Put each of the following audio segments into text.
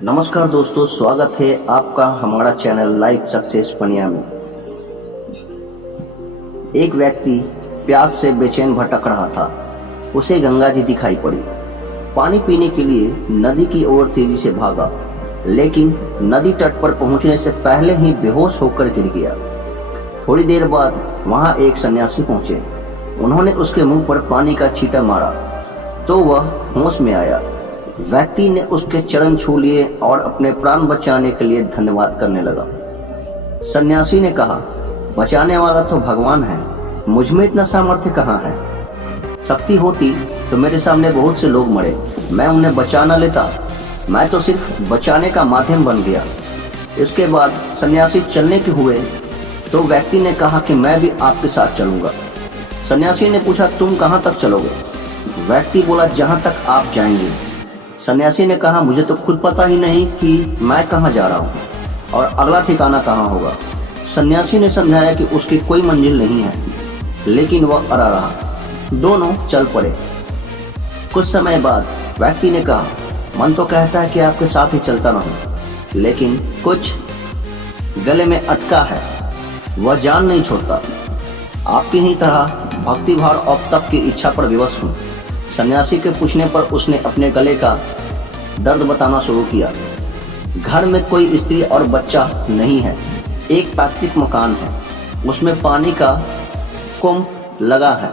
नमस्कार दोस्तों, स्वागत है आपका हमारा चैनल लाइफ सक्सेस पनिया में। एक व्यक्ति प्यास से बेचैन भटक रहा था। उसे गंगा जी दिखाई पड़ी। पानी पीने के लिए नदी की ओर तेजी से भागा, लेकिन नदी तट पर पहुंचने से पहले ही बेहोश होकर गिर गया। थोड़ी देर बाद वहां एक सन्यासी पहुंचे। उन्होंने उसके मुंह पर पानी का छींटा मारा तो वह होश में आया। व्यक्ति ने उसके चरण छू लिए और अपने प्राण बचाने के लिए धन्यवाद करने लगा। सन्यासी ने कहा, बचाने वाला तो भगवान है, मुझ में इतना सामर्थ्य कहाँ है। शक्ति होती तो मेरे सामने बहुत से लोग मरे, मैं उन्हें बचा न लेता। मैं तो सिर्फ बचाने का माध्यम बन गया। इसके बाद सन्यासी चलने के हुए तो व्यक्ति ने कहा कि मैं भी आपके साथ चलूंगा। सन्यासी ने पूछा, तुम कहाँ तक चलोगे? व्यक्ति बोला, जहाँ तक आप जाएंगे। सन्यासी ने कहा, मुझे तो खुद पता ही नहीं कि मैं कहाँ जा रहा हूँ और अगला ठिकाना कहाँ होगा। सन्यासी ने समझाया कि उसकी कोई मंजिल नहीं है, लेकिन वह अड़ा रहा। दोनों चल पड़े। कुछ समय बाद व्यक्ति ने कहा, मन तो कहता है कि आपके साथ ही चलता रहूं, लेकिन कुछ गले में अटका है, वह जान नहीं छोड़ता। आपकी ही तरह भक्ति भाव और तप की इच्छा पर विवश हूँ। सन्यासी के पूछने पर उसने अपने गले का दर्द बताना शुरू किया। घर में कोई स्त्री और बच्चा नहीं है। एक पैतृक मकान है, उसमें पानी का कुंभ लगा है।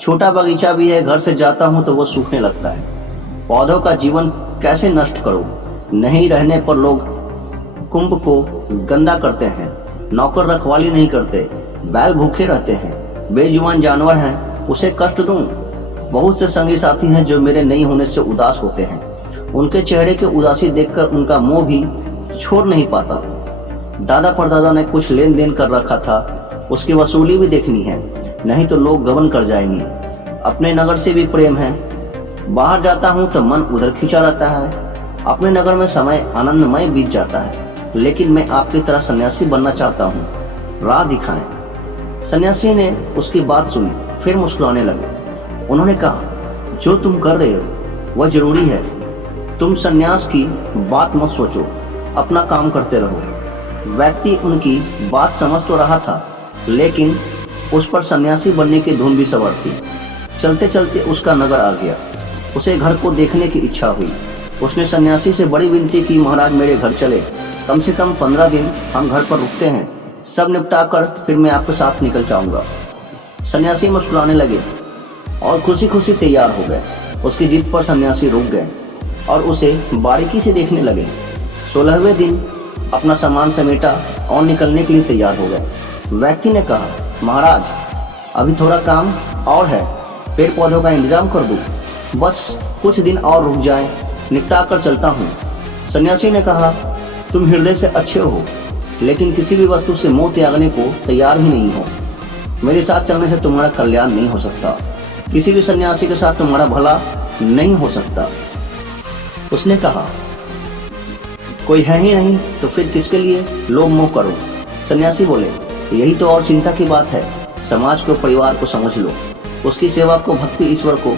छोटा बगीचा भी है। घर से जाता हूँ तो वो सूखने लगता है। पौधों का जीवन कैसे नष्ट करूँ? नहीं रहने पर लोग कुंभ को गंदा करते हैं, नौकर रखवाली नहीं करते, बैल भूखे रहते हैं, बेजुबान जानवर हैं, उसे कष्ट दूं? बहुत से संगी साथी हैं जो मेरे नहीं होने से उदास होते हैं। उनके चेहरे की उदासी देखकर उनका मुंह भी छोड़ नहीं पाता। दादा परदादा ने कुछ लेन देन कर रखा था, उसकी वसूली भी देखनी है, नहीं तो लोग गबन कर जाएंगे। अपने नगर से भी प्रेम है। बाहर जाता हूँ तो मन उधर खींचा रहता है। अपने नगर में समय आनंदमय बीत जाता है, लेकिन मैं आपकी तरह सन्यासी बनना चाहता हूँ, राह दिखाएं। सन्यासी ने उसकी बात सुनी, फिर मुस्कुराने लगे। उन्होंने कहा, जो तुम कर रहे हो वह जरूरी है। तुम सन्यास की बात मत सोचो, अपना काम करते रहो। व्यक्ति उनकी बात समझ तो रहा था, लेकिन उस पर सन्यासी बनने की धुन भी सवार थी। चलते चलते उसका नगर आ गया। उसे घर को देखने की इच्छा हुई। उसने सन्यासी से बड़ी विनती की, महाराज मेरे घर चले, कम से कम 15 दिन हम घर पर रुकते हैं, सब निपटा कर फिर मैं आपके साथ निकल जाऊंगा। सन्यासी मुस्कुराने लगे और खुशी खुशी तैयार हो गए। उसकी जिद पर सन्यासी रुक गए और उसे बारीकी से देखने लगे। 16वें दिन अपना सामान समेटा और निकलने के लिए तैयार हो गए। व्यक्ति ने कहा, महाराज अभी थोड़ा काम और है, पेड़ पौधों का इंतजाम कर दूं, बस कुछ दिन और रुक जाएं, निपटा कर चलता हूँ। सन्यासी ने कहा, तुम हृदय से अच्छे हो, लेकिन किसी भी वस्तु से मोह त्यागने को तैयार ही नहीं हो। मेरे साथ चलने से तुम्हारा कल्याण नहीं हो सकता, किसी भी सन्यासी के साथ तुम्हारा भला नहीं हो सकता। उसने कहा, कोई है ही नहीं तो फिर किसके लिए लोभ मोह करो। सन्यासी बोले, यही तो और चिंता की बात है। समाज को, परिवार को समझ लो, उसकी सेवा को, भक्ति, ईश्वर को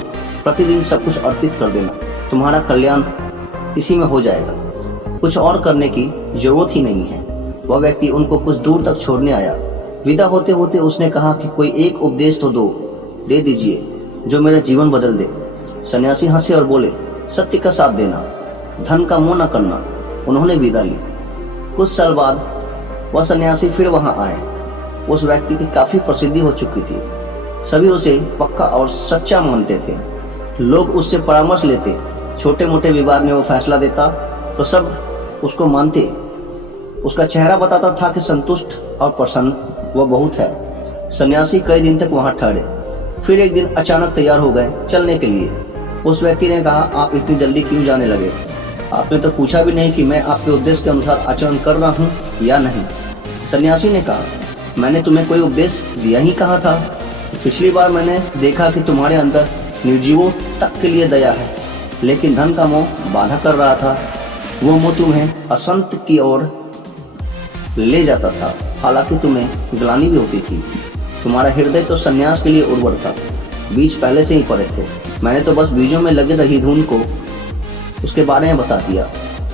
प्रतिदिन सब कुछ अर्पित कर देना, तुम्हारा कल्याण इसी में हो जाएगा। कुछ और करने की जरूरत ही नहीं है। वह व्यक्ति उनको कुछ दूर तक छोड़ने आया। विदा होते होते उसने कहा कि कोई एक उपदेश तो दे दीजिए जो मेरा जीवन बदल दे। सन्यासी हंसे और बोले, सत्य का साथ देना, धन का मोह न करना। उन्होंने विदा ली। कुछ साल बाद वह सन्यासी फिर वहां आए। उस व्यक्ति की काफी प्रसिद्धि हो चुकी थी। सभी उसे पक्का और सच्चा मानते थे। लोग उससे परामर्श लेते। छोटे मोटे विवाद में वो फैसला देता तो सब उसको मानते। उसका चेहरा बताता था कि संतुष्ट और प्रसन्न वह बहुत है। सन्यासी कई दिन तक वहां ठहरे। फिर एक दिन अचानक तैयार हो गए चलने के लिए। उस व्यक्ति ने कहा, आप इतनी जल्दी क्यों जाने लगे? आपने तो पूछा भी नहीं कि मैं आपके उद्देश्य के अनुसार आचरण कर रहा हूँ या नहीं। सन्यासी ने कहा, मैंने तुम्हें कोई उपदेश दिया ही कहा था। पिछली बार मैंने देखा कि तुम्हारे अंदर निर्जीवों तक के लिए दया है, लेकिन धन का मोह बाधा कर रहा था। वो मोह तुम्हें असंत की ओर ले जाता था, हालांकि तुम्हें ग्लानि भी होती थी। तुम्हारा हृदय तो सन्यास के लिए उर्वर था, बीज पहले से ही पड़े थे। मैंने तो बस बीजों में लगे रही धुन को उसके बारे में बता दिया।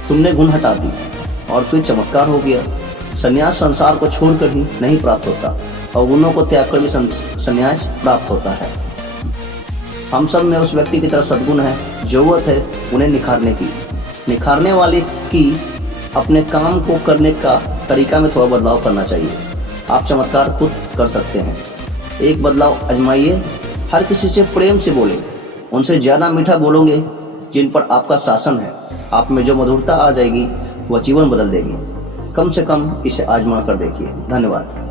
तुमने गुण हटा दी और फिर चमत्कार हो गया। संन्यास संसार को छोड़कर ही नहीं प्राप्त होता, अवगुणों को त्याग कर भी संन्यास प्राप्त होता है। हम सब में उस व्यक्ति की तरह सद्गुण है, जरूरत है उन्हें निखारने की। निखारने वाले की अपने काम को करने का तरीका में थोड़ा बदलाव करना चाहिए। आप चमत्कार खुद कर सकते हैं। एक बदलाव आजमाइए, हर किसी से प्रेम से बोले, उनसे ज्यादा मीठा बोलोगे जिन पर आपका शासन है। आप में जो मधुरता आ जाएगी वह जीवन बदल देगी। कम से कम इसे आजमा कर देखिए। धन्यवाद।